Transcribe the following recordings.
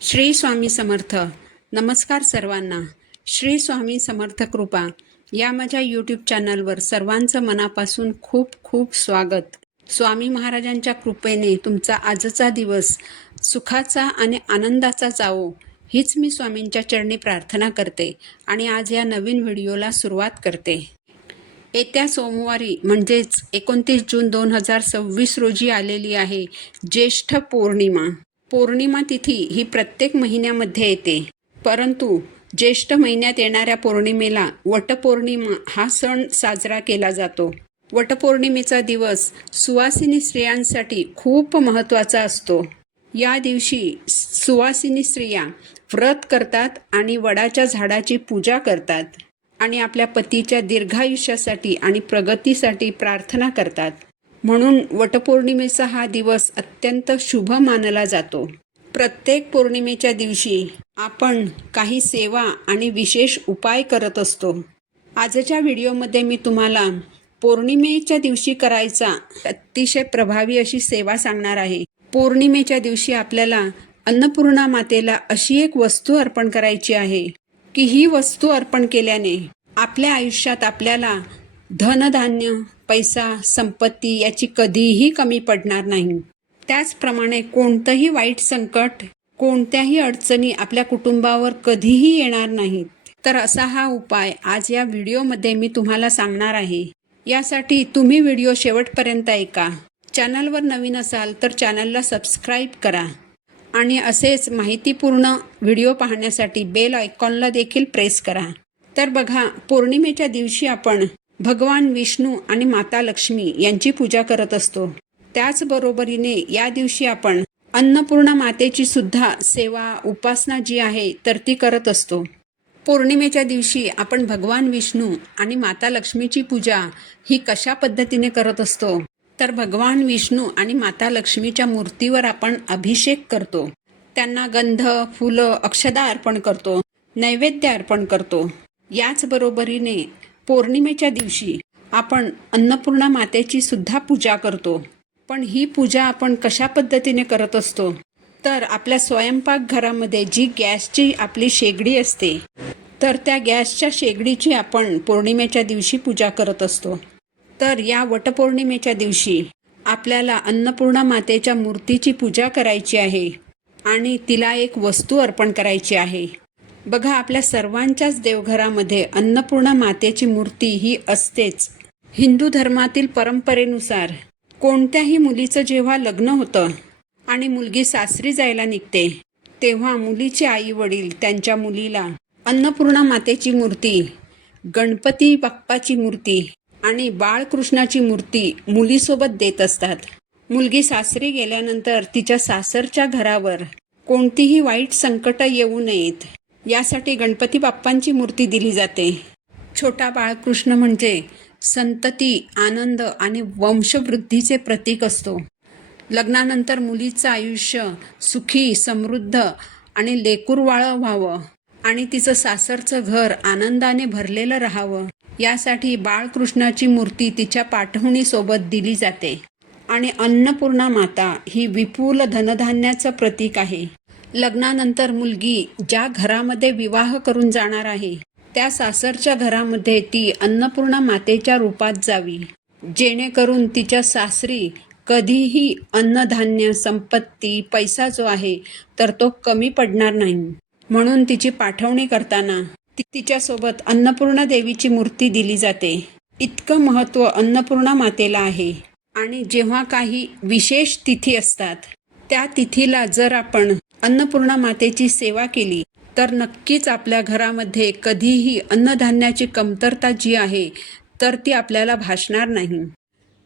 श्री स्वामी समर्थ. नमस्कार सर्वांना. श्री स्वामी समर्थ कृपा या माझ्या यूट्यूब चॅनलवर सर्वांचं मनापासून खूप खूप स्वागत. स्वामी महाराजांच्या कृपेने तुमचा आजचा दिवस सुखाचा आणि आनंदाचा जावो हीच मी स्वामींच्या चरणी प्रार्थना करते आणि आज या नवीन व्हिडिओला सुरुवात करते. येत्या सोमवारी म्हणजेच 29 जून 2026 रोजी आलेली आहे ज्येष्ठ पौर्णिमा. पौर्णिमा तिथी ही प्रत्येक महिन्यामध्ये येते, परंतु ज्येष्ठ महिन्यात येणाऱ्या पौर्णिमेला वटपौर्णिमा हा सण साजरा केला जातो. वटपौर्णिमेचा दिवस सुवासिनी स्त्रियांसाठी खूप महत्त्वाचा असतो. या दिवशी सुवासिनी स्त्रिया व्रत करतात आणि वडाच्या झाडाची पूजा करतात आणि आपल्या पतीच्या दीर्घायुष्यासाठी आणि प्रगतीसाठी प्रार्थना करतात. म्हणून वटपौर्णिमेचा हा दिवस अत्यंत शुभ मानला जातो. प्रत्येक पौर्णिमेच्या दिवशी आपण काही सेवा आणि विशेष उपाय करत असतो. आजच्या व्हिडिओमध्ये मी तुम्हाला पौर्णिमेच्या दिवशी करायचा अतिशय प्रभावी अशी सेवा सांगणार आहे. पौर्णिमेच्या दिवशी आपल्याला अन्नपूर्णा मातेला अशी एक वस्तू अर्पण करायची आहे की ही वस्तू अर्पण केल्याने आपल्या आयुष्यात आपल्याला धनधान्य, पैसा, संपत्ती याची कधीही कमी पडणार नाही. त्याचप्रमाणे कोणतंही वाईट संकट, कोणत्याही अडचणी आपल्या कुटुंबावर कधीही येणार नाहीत. तर असा हा उपाय आज या व्हिडिओमध्ये मी तुम्हाला सांगणार आहे. यासाठी तुम्ही व्हिडिओ शेवटपर्यंत ऐका. चॅनलवर नवीन असाल तर चॅनलला सबस्क्राईब करा आणि असेच माहितीपूर्ण व्हिडिओ पाहण्यासाठी बेल आयकॉनला देखील प्रेस करा. तर बघा, पौर्णिमेच्या दिवशी आपण भगवान विष्णू आणि माता लक्ष्मी यांची पूजा करत असतो. त्याचबरोबरीने या दिवशी आपण अन्नपूर्णा मातेची सुद्धा सेवा, उपासना जी आहे तर ती करत असतो. पौर्णिमेच्या दिवशी आपण भगवान विष्णू आणि माता लक्ष्मीची पूजा ही कशा पद्धतीने करत असतो तर भगवान विष्णू आणि माता लक्ष्मीच्या मूर्तीवर आपण अभिषेक करतो. त्यांना गंध, फुलं, अक्षदा अर्पण करतो, नैवेद्य अर्पण करतो. याचबरोबरीने पौर्णिमेच्या दिवशी आपण अन्नपूर्णा मातेची सुद्धा पूजा करतो. पण ही पूजा आपण कशा पद्धतीने करत असतो तर आपल्या स्वयंपाकघरामध्ये जी गॅसची आपली शेगडी असते तर त्या गॅसच्या शेगडीची आपण पौर्णिमेच्या दिवशी पूजा करत असतो. तर या वटपौर्णिमेच्या दिवशी आपल्याला अन्नपूर्णा मातेच्या मूर्तीची पूजा करायची आहे आणि तिला एक वस्तू अर्पण करायची आहे. बघा, आपल्या सर्वांच्याच देवघरामध्ये अन्नपूर्णा मातेची मूर्ती ही असतेच. हिंदू धर्मातील परंपरेनुसार कोणत्याही मुलीचं जेव्हा लग्न होतं आणि मुलगी सासरी जायला निघते तेव्हा मुलीचे आई वडील त्यांच्या मुलीला अन्नपूर्णा मातेची मूर्ती, गणपती बाप्पाची मूर्ती आणि बाळकृष्णाची मूर्ती मुलीसोबत देत असतात. मुलगी सासरी गेल्यानंतर तिच्या सासरच्या घरावर कोणतीही वाईट संकट येऊ नयेत यासाठी गणपती बाप्पांची मूर्ती दिली जाते. छोटा बाळकृष्ण म्हणजे संतती, आनंद आणि वंशवृद्धीचे प्रतीक असतो. लग्नानंतर मुलीचं आयुष्य सुखी, समृद्ध आणि लेकूरवाळं व्हावं आणि तिचं सासरचं घर आनंदाने भरलेलं राहावं यासाठी बाळकृष्णाची मूर्ती तिच्या पाठवणीसोबत दिली जाते. आणि अन्नपूर्णा माता ही विपुल धनधान्याचं प्रतीक आहे. लग्नानंतर मुलगी ज्या घरामध्ये विवाह करून जाणार आहे त्या सासरच्या घरामध्ये ती अन्नपूर्णा मातेच्या रूपात जावी, जेणेकरून तिच्या सासरी कधीही अन्नधान्य, संपत्ती, पैसा जो आहे तर तो कमी पडणार नाही. म्हणून तिची पाठवणी करताना तिच्यासोबत अन्नपूर्णा देवीची मूर्ती दिली जाते. इतकं महत्त्व अन्नपूर्णा मातेला आहे. आणि जेव्हा काही विशेष तिथी असतात त्या तिथीला जर आपण अन्नपूर्णा मातेची सेवा केली तर नक्कीच आपल्या घरामध्ये कधीही अन्नधान्याची कमतरता जी आहे तर ती आपल्याला भासणार नाही.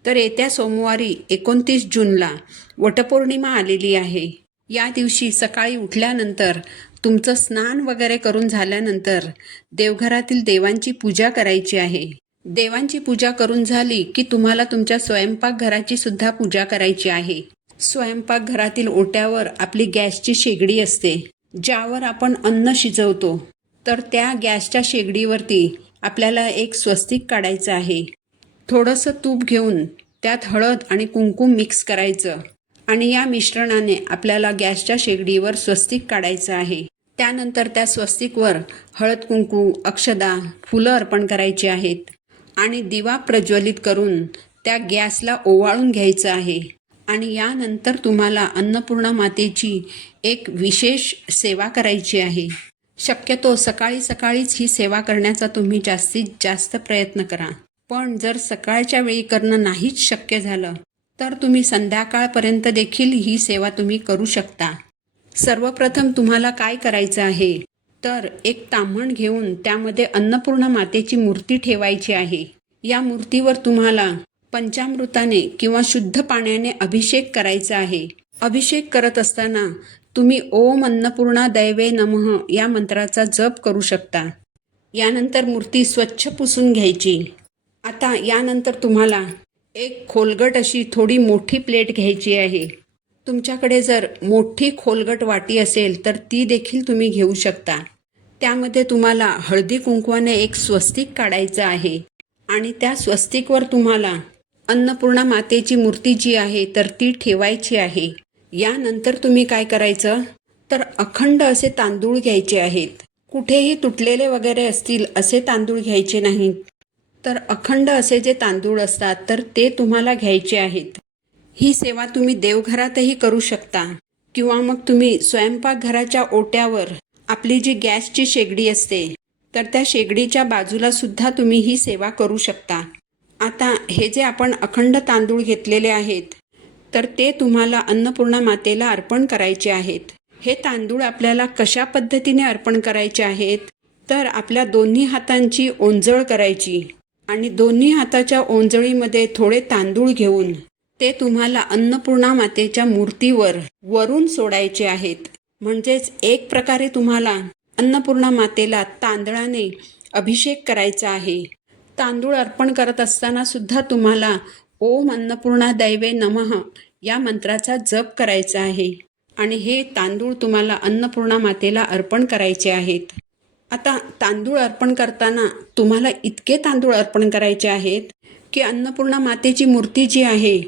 तर येत्या सोमवारी 29 जूनला वटपौर्णिमा आलेली आहे. या दिवशी सकाळी उठल्यानंतर तुमचं स्नान वगैरे करून झाल्यानंतर देवघरातील देवांची पूजा करायची आहे. देवांची पूजा करून झाली की तुम्हाला तुमच्या स्वयंपाकघराची सुद्धा पूजा करायची आहे. स्वयंपाकघरातील ओट्यावर आपली गॅसची शेगडी असते ज्यावर आपण अन्न शिजवतो. तर त्या गॅसच्या शेगडीवरती आपल्याला एक स्वस्तिक काढायचं आहे. थोडंसं तूप घेऊन त्यात हळद आणि कुंकुम मिक्स करायचं आणि या मिश्रणाने आपल्याला गॅसच्या शेगडीवर स्वस्तिक काढायचं आहे. त्यानंतर त्या स्वस्तिकवर हळद कुंकू, अक्षदा, फुलं अर्पण करायची आहेत आणि दिवा प्रज्वलित करून त्या गॅसला ओवाळून घ्यायचं आहे. आणि यानंतर तुम्हाला अन्नपूर्णा मातेची एक विशेष सेवा करायची आहे. शक्यतो सकाळी सकाळीच ही सेवा करण्याचा तुम्ही जास्तीत जास्त प्रयत्न करा. पण जर सकाळच्या वेळी करणं नाहीच शक्य झालं तर तुम्ही संध्याकाळपर्यंत देखील ही सेवा तुम्ही करू शकता. सर्वप्रथम तुम्हाला काय करायचं आहे तर एक ताम्हण घेऊन त्यामध्ये अन्नपूर्णा मातेची मूर्ती ठेवायची आहे. या मूर्तीवर तुम्हाला पंचामृताने किंवा शुद्ध पाण्याने अभिषेक करायचा आहे. अभिषेक करत असताना तुम्ही ओम अन्नपूर्णा दैवे नमः या मंत्राचा जप करू शकता. यानंतर मूर्ती स्वच्छ पुसून घ्यायची. आता यानंतर तुम्हाला एक खोलगट अशी थोडी मोठी प्लेट घ्यायची आहे. तुमच्याकडे जर मोठी खोलगट वाटी असेल तर ती देखील तुम्ही घेऊ शकता. त्यामध्ये तुम्हाला हळदी कुंकवाने एक स्वस्तिक काढायचं आहे आणि त्या स्वस्तिकवर तुम्हाला अन्नपूर्णा मातेची मूर्ती जी आहे तर ती ठेवायची आहे. यानंतर तुम्ही काय करायचं तर अखंड असे तांदूळ घ्यायचे आहेत. कुठेही तुटलेले वगैरे असतील असे तांदूळ घ्यायचे नाहीत, तर अखंड असे जे तांदूळ असतात तर ते तुम्हाला घ्यायचे आहेत. ही सेवा तुम्ही देवघरातही करू शकता किंवा मग तुम्ही स्वयंपाकघराच्या ओट्यावर आपली जी गॅसची शेगडी असते तर त्या शेगडीच्या बाजूला सुद्धा तुम्ही ही सेवा करू शकता. आता हे जे आपण अखंड तांदूळ घेतलेले आहेत तर ते तुम्हाला अन्नपूर्णा मातेला अर्पण करायचे आहेत. हे तांदूळ आपल्याला कशा पद्धतीने अर्पण करायचे आहेत तर आपल्या दोन्ही हातांची ओंजळ करायची आणि दोन्ही हाताच्या ओंजळीमध्ये थोडे तांदूळ घेऊन ते तुम्हाला अन्नपूर्णा मातेच्या मूर्तीवर वरून सोडायचे आहेत. म्हणजेच एक प्रकारे तुम्हाला अन्नपूर्णा मातेला तांदळाने अभिषेक करायचा आहे. तांदूळ अर्पण करत असताना सुद्धा तुम्हाला ओम अन्नपूर्णा दैवे नमः या मंत्राचा जप करायचा आहे आणि हे तांदूळ तुम्हाला अन्नपूर्णा मातेला अर्पण करायचे आहेत. आता तांदूळ अर्पण करताना तुम्हाला इतके तांदूळ अर्पण करायचे आहेत की अन्नपूर्णा मातेची मूर्ती जी आहे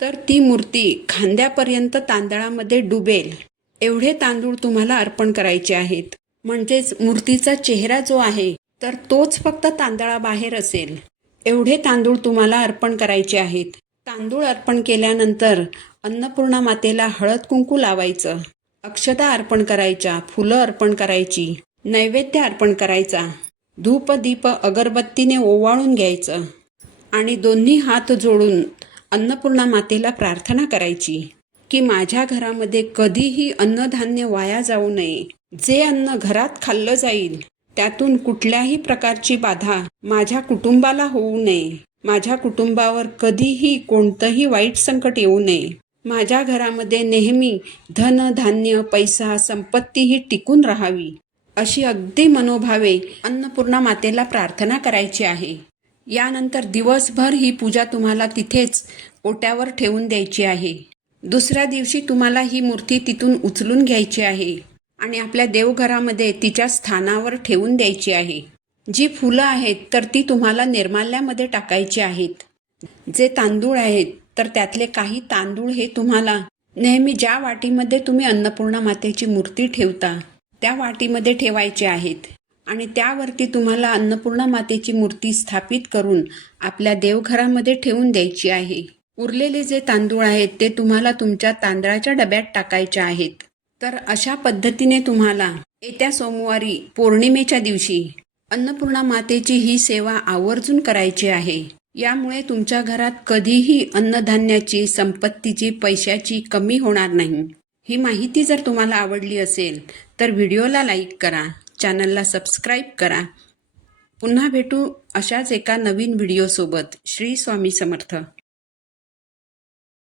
तर ती मूर्ती खांद्यापर्यंत तांदळामध्ये डुबेल एवढे तांदूळ तुम्हाला अर्पण करायचे आहेत. म्हणजेच मूर्तीचा चेहरा जो आहे तर तोच फक्त तांदळाबाहेर असेल एवढे तांदूळ तुम्हाला अर्पण करायचे आहेत. तांदूळ अर्पण केल्यानंतर अन्नपूर्णा मातेला हळद कुंकू लावायचं, अक्षता अर्पण करायच्या, फुलं अर्पण करायची, नैवेद्य अर्पण करायचा, धूप दीप अगरबत्तीने ओवाळून घ्यायचं आणि दोन्ही हात जोडून अन्नपूर्णा मातेला प्रार्थना करायची की माझ्या घरामध्ये कधीही अन्नधान्य वाया जाऊ नये. जे अन्न घरात खाल्लं जाईल त्यातून कुठल्याही प्रकारची बाधा माझ्या कुटुंबाला होऊ नये. माझ्या कुटुंबावर कधीही कोणतंही वाईट संकट येऊ नये. माझ्या घरामध्ये नेहमी धन, धान्य, पैसा, संपत्ती ही टिकून राहावी अशी अगदी मनोभावे अन्नपूर्णा मातेला प्रार्थना करायची आहे. यानंतर दिवसभर ही पूजा तुम्हाला तिथेच ओट्यावर ठेवून द्यायची आहे. दुसऱ्या दिवशी तुम्हाला ही मूर्ती तिथून उचलून घ्यायची आहे आणि आपल्या देवघरामध्ये तिच्या स्थानावर ठेवून द्यायची आहे. जी फुलं आहेत तर ती तुम्हाला निर्माल्यामध्ये टाकायची आहेत. जे तांदूळ आहेत तर त्यातले काही तांदूळ हे तुम्हाला नेहमी ज्या वाटीमध्ये तुम्ही अन्नपूर्णा मातेची मूर्ती ठेवता त्या वाटीमध्ये ठेवायचे आहेत आणि त्यावरती तुम्हाला अन्नपूर्णा मातेची मूर्ती स्थापित करून आपल्या देवघरामध्ये ठेवून द्यायची आहे. उरलेले जे तांदूळ आहेत ते तुम्हाला तुमच्या तांदळाच्या डब्यात टाकायचे आहेत. तर अशा पद्धतीने तुम्हाला येत्या सोमवारी पौर्णिमेच्या दिवशी अन्नपूर्णा मातेची ही सेवा आवर्जून करायची आहे. यामुळे तुमच्या घरात कधीही अन्नधान्याची, संपत्तीची, पैशाची कमी होणार नाही. ही माहिती जर तुम्हाला आवडली असेल तर व्हिडिओला लाईक करा, चॅनलला सबस्क्राईब करा. पुन्हा भेटू अशाच एका नवीन व्हिडिओसोबत. श्री स्वामी समर्थ.